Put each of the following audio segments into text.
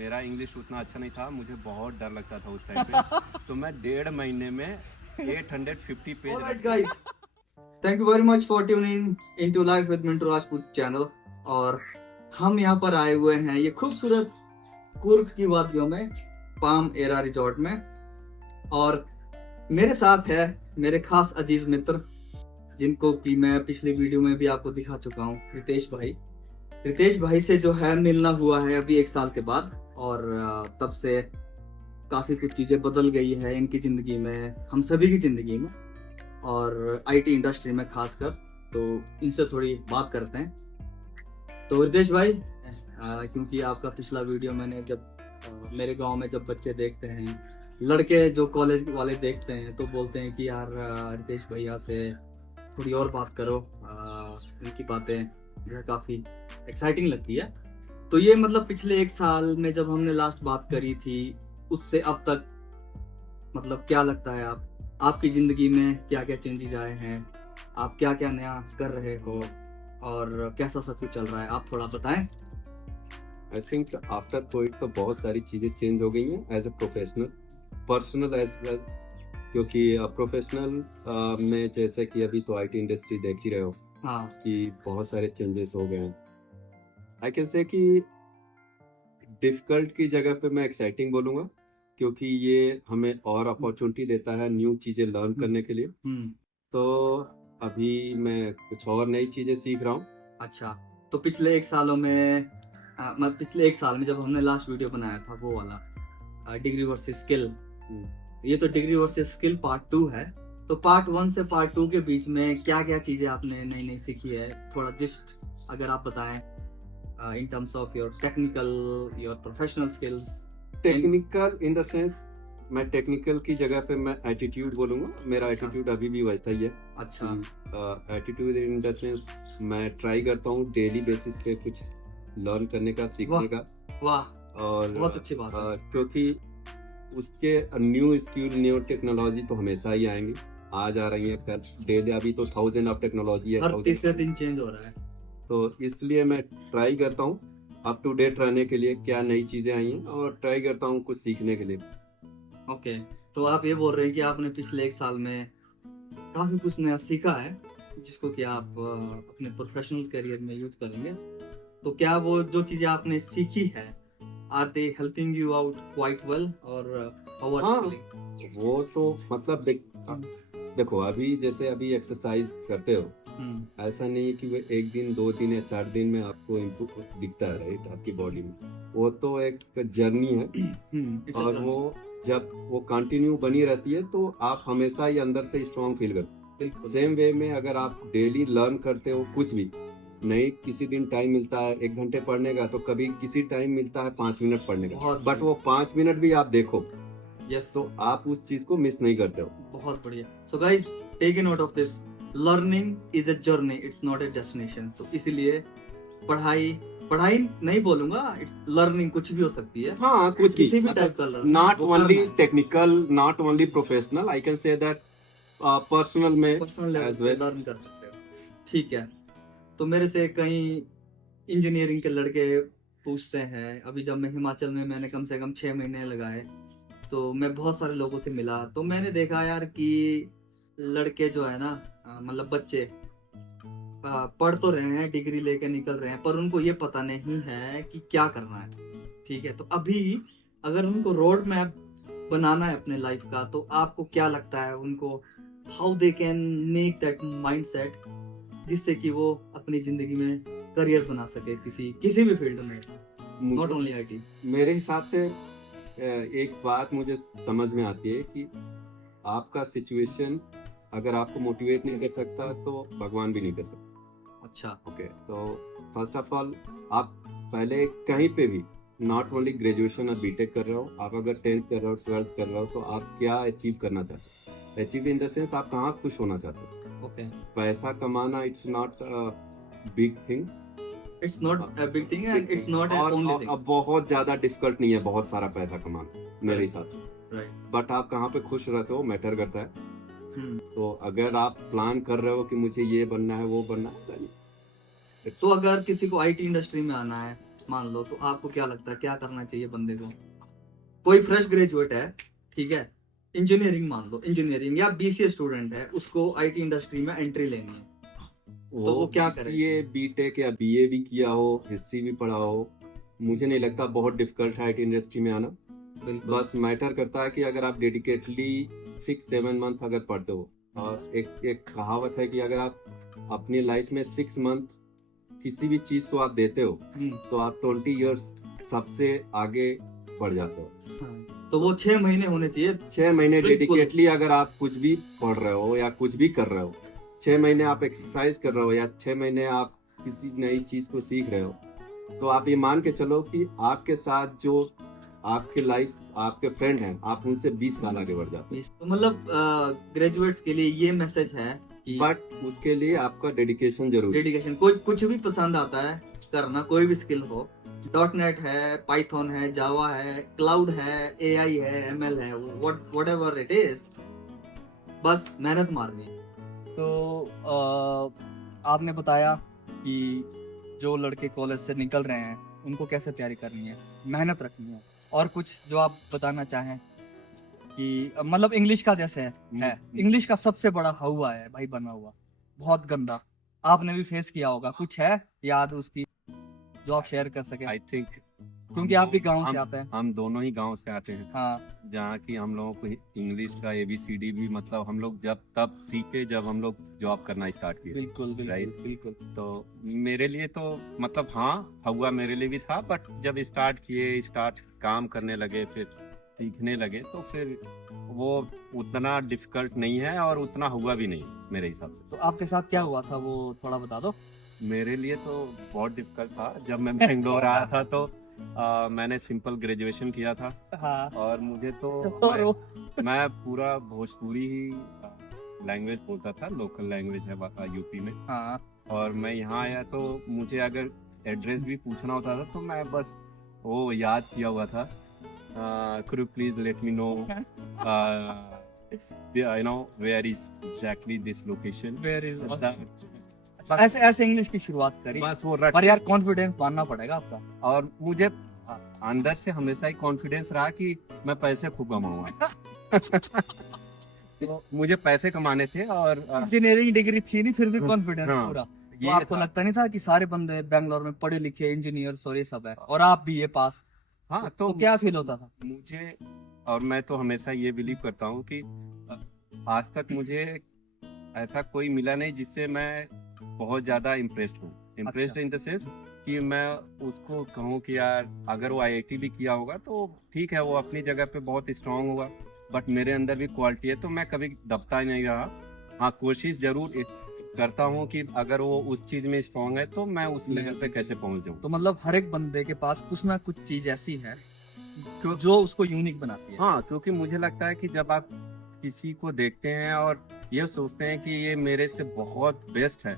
मेरा इंग्लिश उतना अच्छा नहीं था, मुझे बहुत डर लगता था उस टाइम पे। तो मैं 1.5 महीने में 850 page Alright guys, thank you very much for tuning into Life with Mintu Rajput channel। और हम यहाँ पर आए हुए हैं ये खूबसूरत कुर्ग की वादियों में, पाम एरा रिजॉर्ट में। और मेरे साथ है मेरे खास अजीज मित्र, जिनको कि मैं पिछली वीडियो में भी आपको दिखा चुका हूँ, रितेश भाई। रितेश भाई से जो है मिलना हुआ है अभी 1 साल के बाद, और तब से काफ़ी कुछ चीज़ें बदल गई है इनकी ज़िंदगी में, हम सभी की ज़िंदगी में, और आईटी इंडस्ट्री में खासकर। तो इनसे थोड़ी बात करते हैं। तो रितेश भाई, क्योंकि आपका पिछला वीडियो मैंने जब मेरे गांव में जब बच्चे देखते हैं, लड़के जो कॉलेज वाले देखते हैं, तो बोलते हैं कि यार रितेश भैया से थोड़ी और बात करो, उनकी बातें जो है काफ़ी एक्साइटिंग लगती है। तो ये मतलब पिछले 1 साल में जब हमने लास्ट बात करी थी, उससे अब तक मतलब क्या लगता है आपकी ज़िंदगी में क्या क्या चेंजेस आए हैं, आप क्या क्या नया कर रहे हो, और कैसा सब कुछ चल रहा है, आप थोड़ा बताएं। आई थिंक आफ्टर कोविड तो बहुत सारी चीज़ें चेंज हो गई हैं as a professional, personal as well. क्योंकि प्रोफेशनल में जैसे कि अभी तो आईटी इंडस्ट्री देख ही रहे हो हाँ, कि बहुत सारे चेंजेस हो गए हैं। आई कैन से कि डिफिकल्ट की जगह पे मैं एक्साइटिंग बोलूँगा, क्योंकि ये हमें और अपॉर्चुनिटी देता है न्यू चीज़ें लर्न करने के लिए। तो अभी मैं कुछ और नई चीज़ें सीख रहा हूँ। अच्छा। तो पिछले 1 सालों में मतलब पिछले 1 साल में जब हमने लास्ट वीडियो बनाया था वो वाला डिग्री वर्सेस स्किल, ये तो डिग्री वर्सेस स्किल पार्ट 2 है। तो पार्ट 1 से पार्ट 2 के बीच में क्या क्या चीज़ें आपने नई नई सीखी है, थोड़ा जस्ट अगर आप बताएं in terms of your technical, your professional skills. Technical in the sense, मैं टेक्निकल की जगह पे मैं एटीट्यूड बोलूँगा। मेरा अच्छा। एटीट्यूड अभी भी वैसा ही है। अच्छा। एटीट्यूड इन द सेंस, मैं ट्राई करता हूँ डेली बेसिस पे कुछ लर्न करने का, सीखने का। वाह, और बहुत अच्छी बात है। क्योंकि उसके न्यू स्किल, न्यू टेक्नोलॉजी तो हमेशा ही आएंगी, आज आ रही है कल डेली। अभी तो 1000 ऑफ टेक्नोलॉजी है, हर तीसरे दिन चेंज हो रहा है। तो इसलिए मैं ट्राई करता हूँ अप टू डेट रहने के लिए, क्या नई चीज़ें आई हैं, और ट्राई करता हूँ कुछ सीखने के लिए। ओके। तो आप ये बोल रहे हैं कि आपने पिछले 1 साल में काफी कुछ नया सीखा है, जिसको कि आप अपने प्रोफेशनल करियर में यूज करेंगे। तो क्या वो जो चीजें आपने सीखी है, are they helping you out quite well, और हाउ आर हाँ, यू फीलिंग? वो तो मतलब देखो अभी जैसे अभी एक्सरसाइज करते हो, ऐसा नहीं है कि वो 1 दिन 2 दिन या 4 दिन में आपको इम्प्रूव दिखता है, राइट, आपकी बॉडी में। वो तो एक जर्नी है, और वो जब वो कंटिन्यू बनी रहती है तो आप हमेशा ही अंदर से स्ट्रांग फील करते हो। सेम वे में अगर आप डेली लर्न करते हो कुछ भी नहीं, किसी दिन टाइम मिलता है 1 घंटे पढ़ने का, तो कभी किसी टाइम मिलता है 5 मिनट पढ़ने का, बट वो 5 मिनट भी आप देखो, यस, तो आप उस चीज को मिस नहीं करते हो। बहुत बढ़िया। So guys, take a note of this, learning is a journey, it's not a destination. तो इसीलिए पढ़ाई पढ़ाई नहीं बोलूंगा, लर्निंग कुछ भी हो सकती है। हाँ, कुछ भी, किसी भी टाइप का learning, not only technical, not only professional, I can say that personal में पर्सनल लेवल एज पे वेल लर्न कर सकते हो। ठीक है। तो मेरे से कई इंजीनियरिंग के लड़के पूछते हैं, अभी जब मैं हिमाचल में मैंने कम से कम 6 महीने लगाए, तो मैं बहुत सारे लोगों से मिला, तो मैंने देखा यार कि लड़के जो है ना, मतलब बच्चे पढ़ तो रहे हैं, डिग्री लेके निकल रहे हैं, पर उनको ये पता नहीं है कि क्या करना है। ठीक है। तो अभी अगर उनको रोड मैप बनाना है अपने लाइफ का, तो आपको क्या लगता है उनको, how they can make that mindset, जिससे कि वो अपनी जिंदगी में करियर बना सके किसी भी फील्ड में, नॉट ओनली आईटी? मेरे हिसाब से एक बात मुझे समझ में आती है कि आपका सिचुएशन अगर आपको मोटिवेट नहीं कर सकता तो भगवान भी नहीं कर सकता। अच्छा। ओके, तो फर्स्ट ऑफ ऑल आप पहले कहीं पे भी, नॉट ओनली ग्रेजुएशन और बीटेक कर रहे हो, आप अगर 10th कर रहे हो, 12th कर रहे हो, तो आप क्या अचीव करना चाहते हो? अचीव इन द सेंस आप कहाँ खुश होना चाहते हो? ओके। पैसा कमाना it's not big thing, it's not a big thing and it's not a only thing. अब बहुत ज्यादा डिफिकल्ट नहीं है बहुत सारा पैसा कमाना मेरे हिसाब से, राइट। बट आप कहाँ पे खुश रहते हो मैटर करता है। तो अगर आप प्लान कर रहे हो कि मुझे ये बनना है, वो बनना है, तो अगर किसी को आईटी इंडस्ट्री में आना है, मान लो, तो आपको क्या लगता है क्या करना चाहिए बंदे को? कोई फ्रेश ग्रेजुएट है, ठीक है, इंजीनियरिंग मान लो, इंजीनियरिंग या बीसीए स्टूडेंट है, उसको आईटी इंडस्ट्री में एंट्री लेनी है, तो वो क्या करे? ये बीटेक या बीए भी किया हो, हिस्ट्री भी पढ़ा हो, मुझे नहीं लगता बहुत डिफिकल्ट है आईटी इंडस्ट्री में आना। बिल्कुल। बस मैटर करता है कि अगर आप डेडिकेटली 6-7 मंथ अगर पढ़ते हो, और एक कहावत है कि अगर आप अपनी लाइफ में 6 मंथ किसी भी चीज को आप देते हो तो आप 20 इयर्स सबसे आगे बढ़ जाते हो। तो वो 6 महीने होने चाहिए। 6 महीने बिल्कुल। डेडिकेटली अगर आप कुछ भी पढ़ रहे हो या कुछ भी कर रहे हो, 6 महीने आप एक्सरसाइज कर रहे हो या 6 महीने आप किसी नई चीज को सीख रहे हो, तो आप ये मान के चलो कि आपके साथ जो आपके लाइफ आपके फ्रेंड हैं, आप उनसे 20 साल आगे बढ़ जाते हैं। तो मतलब ग्रेजुएट्स के लिए ये मैसेज है कि बट उसके लिए आपका डेडिकेशन जरूरी है। डेडिकेशन, कोई कुछ भी पसंद आता है करना, कोई भी स्किल हो, .NET है, पाइथन है, जावा है, क्लाउड है, AI है, ML है, whatever it is, बस मेहनत मारनी है। तो आपने बताया कि जो लड़के कॉलेज से निकल रहे हैं उनको कैसे तैयारी करनी है, मेहनत रखनी है, और कुछ जो आप बताना चाहें कि मतलब इंग्लिश का जैसे है, इंग्लिश का सबसे बड़ा हवा है भाई बना हुआ, बहुत गंदा, आपने भी फेस किया होगा, कुछ है याद उसकी जो आप शेयर कर सके? आई थिंक क्योंकि आप भी गांव से आते हैं। हम दोनों ही गांव से आते हैं। हाँ, जहाँ की हम लोगों को इंग्लिश का ABCD भी मतलब हम लोग जब तब सीखे जब हम लोग जॉब करना स्टार्ट किए। बिल्कुल राइट। बिल्कुल। तो मेरे लिए तो मतलब हाँ हुआ मेरे लिए भी था, बट जब स्टार्ट काम करने लगे, फिर सीखने लगे, तो फिर वो उतना डिफिकल्ट नहीं है और उतना हुआ भी नहीं मेरे हिसाब से। तो आपके साथ क्या हुआ था वो थोड़ा बता दो। मेरे लिए तो बहुत डिफिकल्ट था। जब मैं बेंगलोर आया था तो मैंने सिंपल ग्रेजुएशन किया था। हाँ। और मुझे तो मैं पूरा भोजपुरी ही लैंग्वेज बोलता था, लोकल लैंग्वेज है यूपी में। हाँ। और मैं यहाँ आया तो मुझे अगर एड्रेस भी पूछना होता था तो मैं बस वो याद किया हुआ था, could you please let me know you know where is exactly this location, where is ऐसे इंग्लिश की शुरुआत करी, बस वो पर यार कॉन्फिडेंस मानना पड़ेगा आपका। और मुझे अंदर से हमेशा ही कॉन्फिडेंस रहा कि मैं पैसे खूब कमाऊंगा। तो मुझे पैसे कमाने थे और इंजीनियरिंग डिग्री थी नहीं, फिर भी कॉन्फिडेंस हाँ, पूरा। ये तो आपको लगता नहीं था कि सारे बंदे बेंगलोर में पढ़े लिखे इंजीनियर्स और ये सब है, और आप भी ये पास? हाँ, तो क्या फील होता था? मुझे, और मैं तो हमेशा ये बिलीव करता हूँ कि आज तक मुझे ऐसा कोई मिला नहीं जिससे मैं बहुत ज्यादा इम्प्रेस्ड हूँ। इम्प्रेस्ड इन द सेंस कि मैं उसको कहूँ कि यार अगर वो IIT भी किया होगा तो ठीक है, वो अपनी जगह पे बहुत स्ट्रांग होगा, बट मेरे अंदर भी क्वालिटी है, तो मैं कभी दबता नहीं रहा। हाँ, कोशिश जरूर करता हूँ कि अगर वो उस चीज में स्ट्रांग है तो मैं उस लेवल पे कैसे पहुंच जाऊँ। तो मतलब हर एक बंदे के पास कुछ ना कुछ चीज ऐसी है जो उसको यूनिक बनाती है। हाँ, क्योंकि मुझे लगता है कि जब आप किसी को देखते हैं और ये सोचते हैं कि ये मेरे से बहुत बेस्ट है,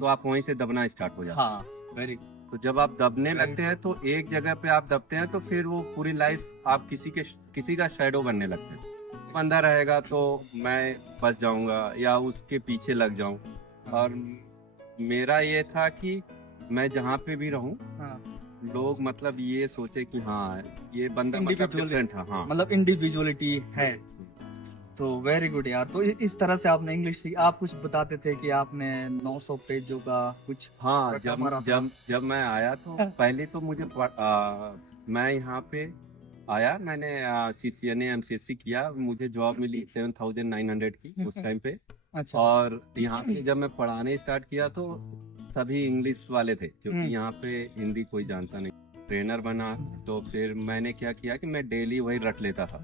तो आप वहीं से दबना स्टार्ट हो जाते हैं। हाँ, वेरी। तो जब आप दबने लगते हैं तो एक जगह पे आप दबते हैं तो फिर वो पूरी लाइफ आप किसी का शैडो बनने लगते हैं। बंदा रहेगा तो मैं फंस जाऊंगा या उसके पीछे लग जाऊं। और मेरा ये था कि मैं जहाँ पे भी रहूं, लोग मतलब ये सोचे कि हाँ ये बंदा मतलब डिफरेंट है। हाँ, मतलब इंडिविजुअलिटी है। तो वेरी गुड यार। तो इस तरह से आपने इंग्लिश सीखी। आप कुछ बताते थे कि आपने 900 पेजों का कुछ। हाँ, जब मैं आया तो पहले तो मुझे मैं यहाँ पे आया, मैंने CCNA MCSC किया, मुझे जॉब मिली 7,900 की उस टाइम पे। अच्छा। और यहाँ पे जब मैं पढ़ाने स्टार्ट किया तो सभी इंग्लिश वाले थे, क्योंकि यहाँ पे हिंदी कोई जानता नहीं। ट्रेनर बना तो फिर मैंने क्या किया कि मैं डेली वही रट लेता था।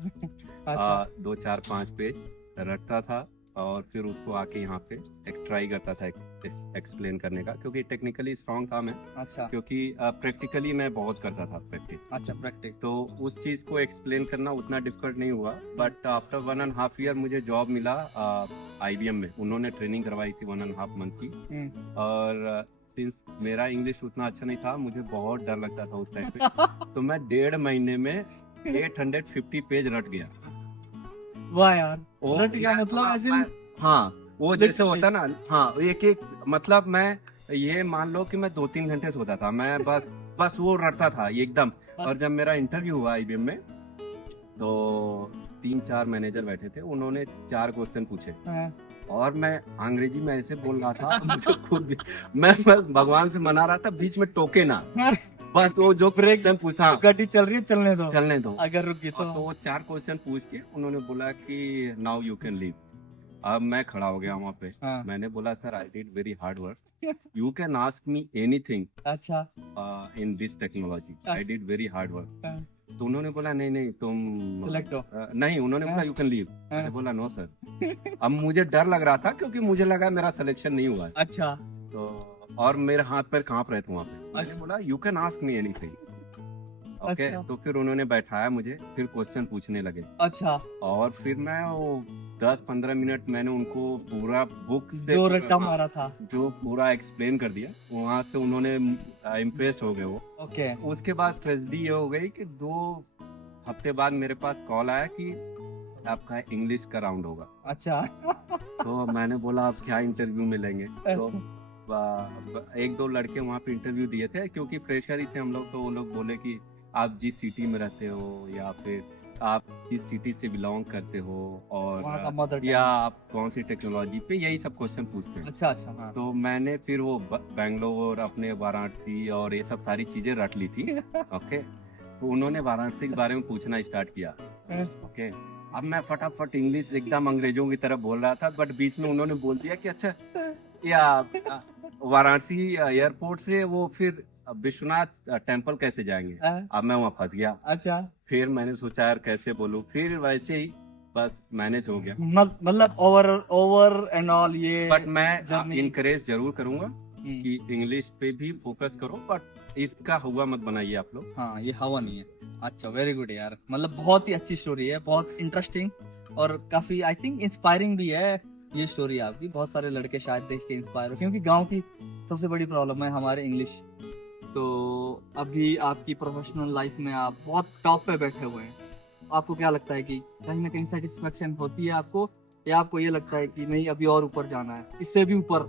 अच्छा। 2 4 5 पेज रटता था और फिर उसको आके यहाँ पे ट्राई करता था एक्सप्लेन करने का, क्योंकि टेक्निकली स्ट्रॉन्ग था मैं। अच्छा। क्योंकि प्रैक्टिकली मैं बहुत करता था प्रैक्टिस। अच्छा, प्रैक्टिस। तो उस चीज को एक्सप्लेन करना उतना डिफिकल्ट नहीं हुआ। बट आफ्टर 1.5 ईयर मुझे जॉब मिला IBM में। उन्होंने ट्रेनिंग करवाई थी 1.5 मंथ की। और सिंस मेरा इंग्लिश उतना अच्छा नहीं था, मुझे बहुत डर लगता था उस टाइम पे। तो मैं 1.5 महीने में 850 पेज रट गया। वाह यार, रट गया मतलब ऐसे। हाँ, वो जैसे होता ना, हाँ, एक मतलब मैं ये मान लो कि मैं 2-3 घंटे सोता था। मैं बस बस वो रटता था एकदम। और जब मेरा इंटरव्यू हुआ IBM में, तो 3-4 मैनेजर बैठे थे, उन्होंने 4 क्वेश्चन पूछे और मैं अंग्रेजी में ऐसे बोल रहा था मुझे खुद भी, मैं भगवान से मना रहा था बीच में टोके ना, बस वो जो क्वेश्चन पूछा, गाड़ी चल रही है, चलने दो अगर रुकी तो वो 4 क्वेश्चन पूछ के उन्होंने बोला कि नाउ यू कैन लीव। अब मैं खड़ा हो गया वहाँ पे। मैंने बोला sir I did very hard work, you can ask me anything अच्छा in this technology, I did very hard work. तो उन्होंने बोला नहीं तुम सिलेक्ट हो, नहीं, उन्होंने बोला यू कैन लीव। मैंने बोला नो सर। अब मुझे डर लग रहा था क्योंकि मुझे लगा मेरा सिलेक्शन नहीं हुआ है। अच्छा, तो और मेरे हाथ पैर कांप रहे थे वहाँ पे। मैंने बोला you can ask me anything. Okay, तो फिर उन्होंने बैठाया मुझे, फिर क्वेश्चन पूछने लगे। अच्छा, और फिर मैं वो 10-15 मिनट मैंने उनको पूरा बुक से जो रट्टा मारा था, जो पूरा एक्सप्लेन कर दिया। वहाँ से उन्होंने इम्प्रेस्ड हो गए वो। ओके। उसके बाद ट्रेजेडी ये हो गई कि 2 हफ्ते बाद मेरे पास कॉल आया कि आपका इंग्लिश का राउंड होगा। अच्छा। तो मैंने बोला आप क्या इंटरव्यू में लेंगे? तो 1-2 लड़के वहाँ पे इंटरव्यू दिए थे क्योंकि फ्रेशर ही थे हम लोग। तो वो लोग बोले कि आप जिस सिटी में रहते हो या फिर आप किस सिटी से बिलोंग करते हो और या आप कौन सी टेक्नोलॉजी पे, यही सब क्वेश्चन पूछते हैं। अच्छा अच्छा, हाँ। तो मैंने फिर वो बेंगलोर, अपने वाराणसी और ये सब सारी चीजें रट ली थी। ओके, तो उन्होंने वाराणसी के बारे में पूछना स्टार्ट किया। ओके, अब मैं फटाफट इंग्लिश एकदम अंग्रेजों की तरह बोल रहा था, बट बीच में उन्होंने बोल दिया कि अच्छा या वाराणसी एयरपोर्ट से वो फिर विश्वनाथ टेम्पल कैसे जाएंगे? अब मैं वहाँ फंस गया। अच्छा, फिर मैंने सोचा यार कैसे बोलूं, फिर वैसे ही बस मैनेज हो गया। मतलब ओवर एंड ऑल ये। बट मैं इनकरेज जरूर करूंगा कि इंग्लिश पे भी फोकस करो, बट इसका हवा मत बनाइए आप लोग। हाँ, ये हवा नहीं है। अच्छा, वेरी गुड यार, मतलब बहुत ही अच्छी स्टोरी है, बहुत इंटरेस्टिंग और काफी आई थिंक इंस्पायरिंग भी है ये स्टोरी आपकी। बहुत सारे लड़के शायद देख के इंस्पायर हो, क्योंकि गांव की सबसे बड़ी प्रॉब्लम है हमारे इंग्लिश। तो अभी आपकी प्रोफेशनल लाइफ में आप बहुत टॉप पे बैठे हुए हैं, आपको क्या लगता है कि कहीं ना कहीं सेटिस्फेक्शन होती है आपको, या आपको ये लगता है कि नहीं अभी और ऊपर जाना है, इससे भी ऊपर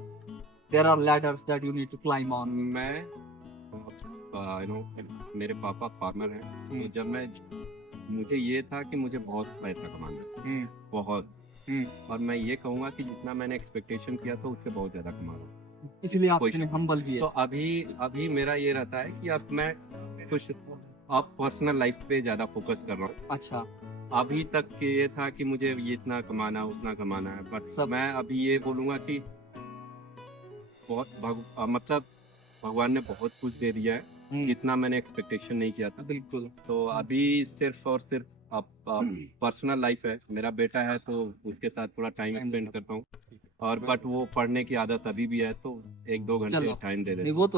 there are ladders that you need to climb on? मैं मेरे पापा फार्मर हैं, तो जब मुझे ये था कि मुझे बहुत पैसा कमाना है, बहुत। और मैं ये कहूँगा कि जितना मैंने एक्सपेक्टेशन किया था उससे बहुत ज्यादा कमा रहा हूँ, इसलिए आपने हम्बल भी है। तो अभी मेरा ये रहता है कि अब मैं कुछ अब पर्सनल लाइफ पे ज्यादा फोकस कर रहा हूँ। अच्छा, अभी तक ये था कि मुझे ये इतना कमाना उतना कमाना है, बट मैं अभी ये बोलूंगा कि मतलब भगवान ने बहुत कुछ दे दिया है, जितना मैंने एक्सपेक्टेशन नहीं किया था। बिल्कुल। तो अभी सिर्फ और सिर्फ अब पर्सनल लाइफ है, मेरा बेटा है तो उसके साथ थोड़ा टाइम स्पेंड करता हूँ। और बट वो पढ़ने की आदत अभी भी है, तो 1-2 घंटे टाइम दे देते। वो तो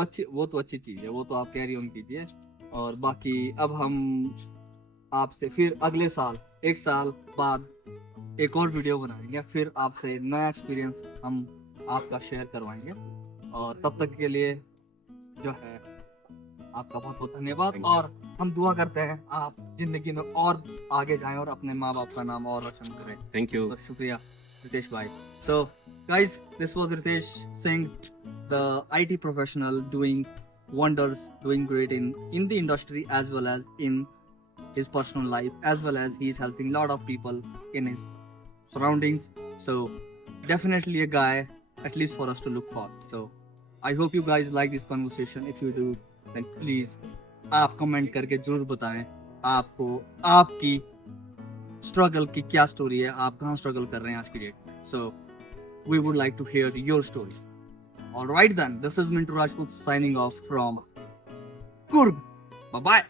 अच्छी चीज है, वो तो आप कैरी ऑन कीजिए। और बाकी अब हम आपसे फिर अगले साल 1 साल बाद एक और वीडियो बनाएंगे, फिर आपसे नया एक्सपीरियंस हम आपका शेयर करवाएंगे। और तब तक के लिए जो है आपका बहुत बहुत धन्यवाद, और हम दुआ करते हैं आप जिंदगी में और आगे जाएं और अपने माँ बाप का नाम और रोशन करें। थैंक यू, तो शुक्रिया रितेश भाई। So guys, this was Ritesh Singh, the IT professional doing wonders, doing great in the industry as well as in his personal life, as well as he is helping a lot of people in his surroundings. So definitely a guy at least for us to look for. So I hope you guys like this conversation. If you do, then please आप comment करके जरूर बताएं आपको आपकी struggle की क्या story है, आप कहाँ स्ट्रगल कर रहे हैं आज की डेट में. So we would like to hear your stories. All right then, this is Mintu Rajput signing off from Kurg. Bye bye.